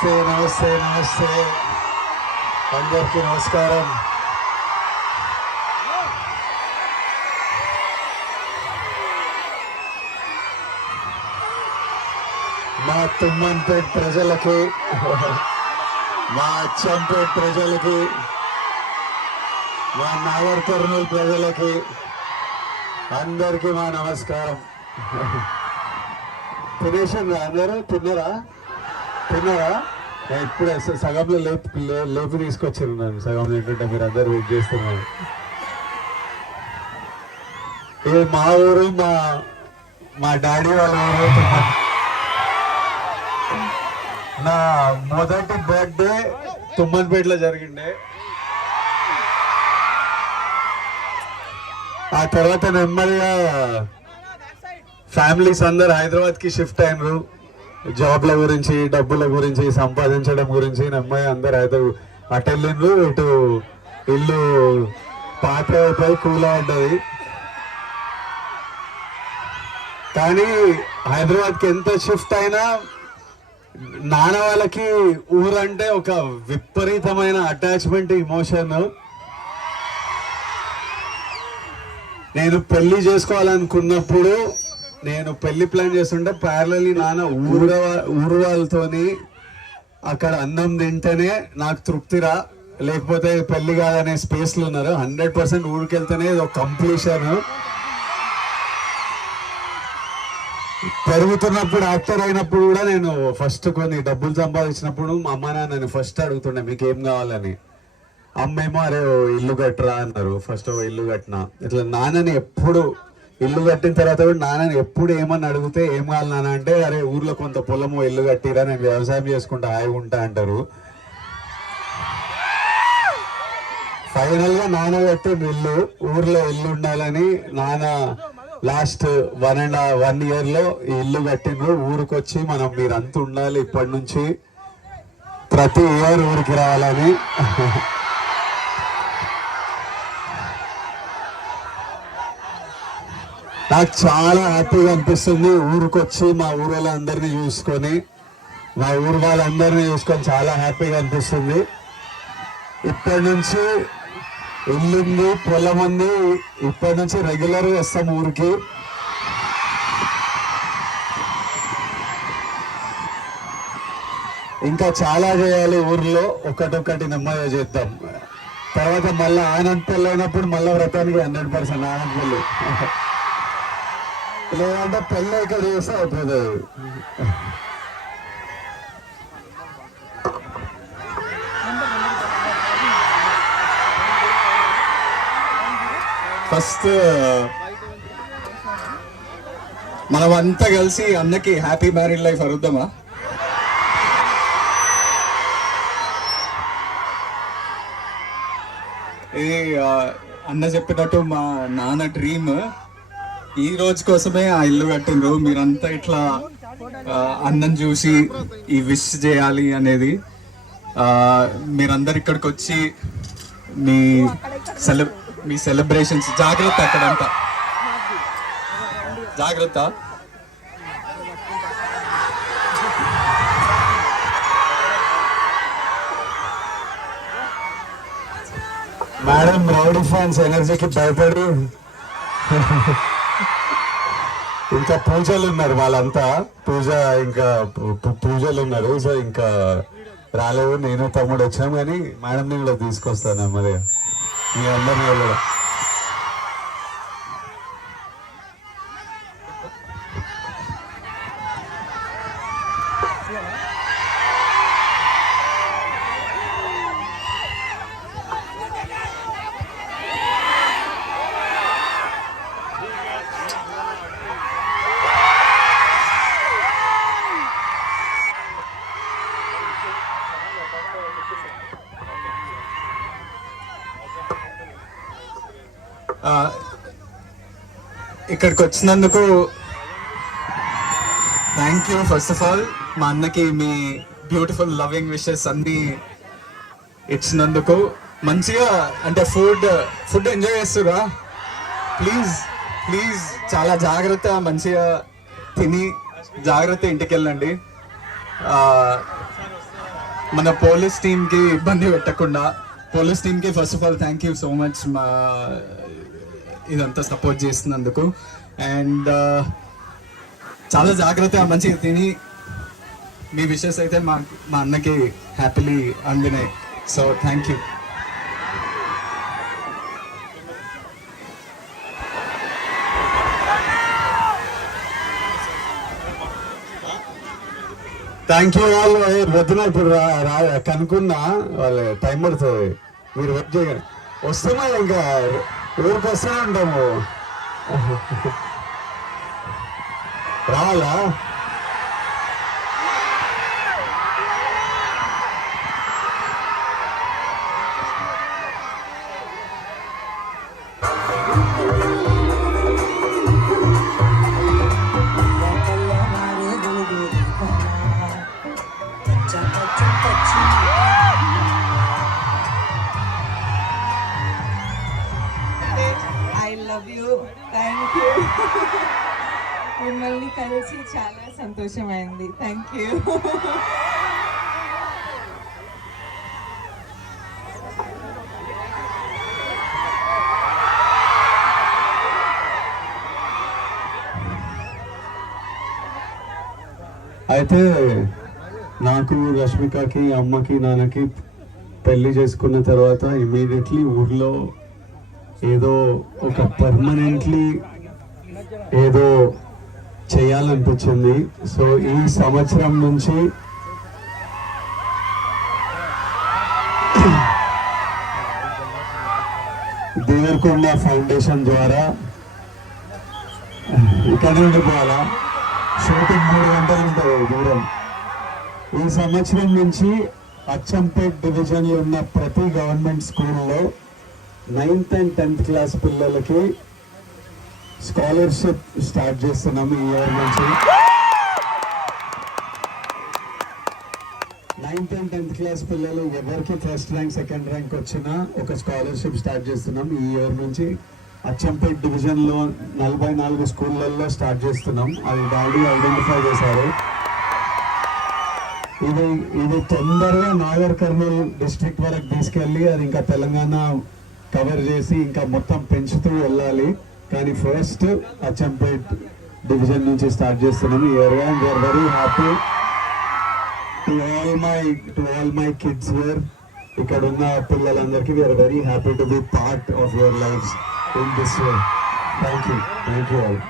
నమస్తే నమస్తే నమస్తే అందరికీ నమస్కారం. మా తుమ్మన్పేట్ ప్రజలకి, మా అచ్చంపేట్ ప్రజలకి, మా నాగర్ కర్నూలు ప్రజలకి అందరికీ మా నమస్కారం. తినేసాను అందరూ తిన్నారా? ఇప్పుడే సగంలో లేపు తీసుకొచ్చారు నన్ను. సగంలో ఏంటంటే మీరు అందరు వెయిట్ చేస్తున్నారు. ఇది మా ఊరు, మా డాడీ వాళ్ళ ఊరు. నా మొదటి బర్త్డే తుమ్మన్పేటలో జరిగిండే. ఆ తర్వాత నెమ్మదిగా ఫ్యామిలీస్ అందరు హైదరాబాద్కి షిఫ్ట్ అయినరు. జాబ్ల గురించి, డబ్బుల గురించి, సంపాదించడం గురించి నెమ్మదిగా అందరు అయితే అటు వెళ్ళిండ్రు. ఇటు ఇల్లు పాత అయిపోయి కూలా ఉంటుంది. కానీ హైదరాబాద్కి ఎంత షిఫ్ట్ అయినా నాన్న వాళ్ళకి ఊరంటే ఒక విపరీతమైన అటాచ్మెంట్, ఇమోషన్. నేను పెళ్లి చేసుకోవాలనుకున్నప్పుడు, నేను పెళ్లి ప్లాన్ చేస్తుంటే ప్యారలీ నాన్న ఊరు వాళ్ళతోని అక్కడ అన్నం తింటేనే నాకు తృప్తిరా, లేకపోతే పెళ్లి కాదనే స్పేస్లు ఉన్నారు. 100% ఊరికి వెళ్తేనే ఇది ఒక కంప్లీషన్. పెరుగుతున్నప్పుడు, యాక్టర్ అయినప్పుడు కూడా నేను ఫస్ట్ కొన్ని డబ్బులు సంపాదించినప్పుడు మా అమ్మ నాన్నని ఫస్ట్ అడుగుతుండే మీకు ఏం కావాలని. అమ్మేమో అరే ఇల్లు కట్టరా అన్నారు. ఫస్ట్ ఇల్లు కట్టినా. ఇట్లా నాన్నని ఎప్పుడు ఇల్లు కట్టిన తర్వాత కూడా నాన్నని ఎప్పుడు ఏమని అడిగితే ఏం కావాలి నాన్న అంటే అరే ఊర్లో కొంత పొలము ఇల్లు కట్టిరా, నేను వ్యవసాయం చేసుకుంటా హాయిగా ఉంటా అంటారు. ఫైనల్ గా నాన్న కట్టిన ఇల్లు, ఊర్లో ఇల్లు ఉండాలని నాన్న లాస్ట్ 1.5 year లో ఈ ఇల్లు కట్టిండ్రు. ఊరికి వచ్చి మనం మీరంతా ఉండాలి, ఇప్పటి నుంచి ప్రతి ఇయర్ ఊరికి రావాలని. నాకు చాలా హ్యాపీగా అనిపిస్తుంది. ఊరికి వచ్చి మా ఊరు వాళ్ళందరినీ చూసుకొని, మా ఊరు వాళ్ళందరినీ చూసుకొని చాలా హ్యాపీగా అనిపిస్తుంది. ఇప్పటి నుంచి ఇల్లుంది, పొలం ఉంది. ఇప్పటి నుంచి రెగ్యులర్గా వస్తాం ఊరికి. ఇంకా చాలా చేయాలి ఊర్లో, ఒకటొక్కటి నెమ్మదిగా చేద్దాం. తర్వాత మళ్ళీ ఆనంద్ పెళ్ళి అయినప్పుడు మళ్ళీ వ్రతానికి 100% ఆనంద్ పెళ్ళి, లేదంటే పెళ్ళి ఇక్కడ చేస్తే అయిపోతుంది. ఫస్ట్ మనం అంతా కలిసి అన్నకి హ్యాపీ మ్యారీడ్ లైఫ్ అరుద్దామా? ఇది అన్న చెప్పినట్టు మా నాన్న డ్రీమ్. ఈ రోజు కోసమే ఆ ఇల్లు కట్టిండ్రు. మీరంతా ఇట్లా అన్నం చూసి ఈ విష్ చేయాలి అనేది. మీరందరు ఇక్కడికి వచ్చి మీ సెలబ్రేషన్స్ జాగ్రత్త, అక్కడంతా జాగ్రత్త. మేడం రౌడీ ఫ్యాన్స్ ఎనర్జీకి భయపడి ఇంకా పూజలు ఉన్నారు, వాళ్ళంతా పూజలు ఉన్నారు. సో ఇంకా రాలేదు. నేను తమ్ముడు వచ్చాం, కానీ మేడంని కూడా తీసుకొస్తాను మరి మీ అందరినీ కూడా. ఇక్కడికి వచ్చినందుకు thank you. First of all మా అన్నకి మీ బ్యూటిఫుల్ లవింగ్ విషెస్ అన్ని ఇచ్చినందుకు. మంచిగా అంటే ఫుడ్ ఎంజాయ్ చేస్తురా? ప్లీజ్ చాలా జాగ్రత్త, మంచిగా తిని జాగ్రత్త ఇంటికి వెళ్ళండి. మన పోలీస్ టీమ్కి ఇబ్బంది పెట్టకుండా, పోలీస్ టీమ్కి first of all thank you so much మా ఇదంతా సపోర్ట్ చేస్తున్నందుకు. అండ్ చాలా జాగ్రత్తగా మంచిగా తిని మీ విషెస్ అయితే మా అన్నకి హ్యాపీలీ అందినాయి. So thank you. Thank you వాళ్ళు వద్దున ఇప్పుడు కనుక్కున్నా వాళ్ళు టైం పడుతుంది, మీరు వెయిట్ చేయగలరు. వస్తున్నా ఇంకా ఊరికి వస్తూనే ఉంటాము. రావాలా? I love you, thank you. మిమ్మల్ని కలిసి చాలా సంతోషమైంది. Thank you. అయితే నాకు రష్మికకి అమ్మకి నాన్నకి పెళ్లి చేసుకున్న తర్వాత ఇమీడియట్లీ ఊర్లో ఏదో ఒక పర్మనెంట్లీ ఏదో చేయాలనిపించింది. సో ఈ సంవత్సరం నుంచి దేవరకొండ ఫౌండేషన్ ద్వారా ఇక్కడ నుండి పోవాలా, షూటింగ్ 3 గంటలు ఉంటుంది దూరం. ఈ సంవత్సరం నుంచి అచ్చంపేట్ డివిజన్లో ఉన్న ప్రతి గవర్నమెంట్ స్కూల్లో 9th and 10th క్లాస్ పిల్లలకి స్కాలర్షిప్ స్టార్ట్ చేస్తున్నాము ఈ ఇయర్ నుంచి. 9th and 10th క్లాస్ పిల్లలు ఎవరికి ఫస్ట్ ర్యాంక్ సెకండ్ ర్యాంక్ వచ్చినా ఒక స్కాలర్షిప్ స్టార్ట్ చేస్తున్నాం ఈ ఇయర్ నుంచి. అచ్చంపేట్ డివిజన్లో 44 స్కూళ్ళల్లో స్టార్ట్ చేస్తున్నాం. అది డాడీ ఐడెంటిఫై చేశారు. ఇది తొందరగా నాగర్ కర్నూల్ డిస్ట్రిక్ట్ వరకు తీసుకెళ్ళి అది ఇంకా తెలంగాణ కవర్ చేసి ఇంకా మొత్తం పెంచుతూ వెళ్ళాలి. కానీ ఫస్ట్ అచ్చంపేట్ డివిజన్ నుంచి స్టార్ట్ చేస్తున్నాం ఈ year. And we are very happy to all my kids where. ఇక్కడ ఉన్న పిల్లలందరికీ we are very happy to be part of your life in this way. Thank you all.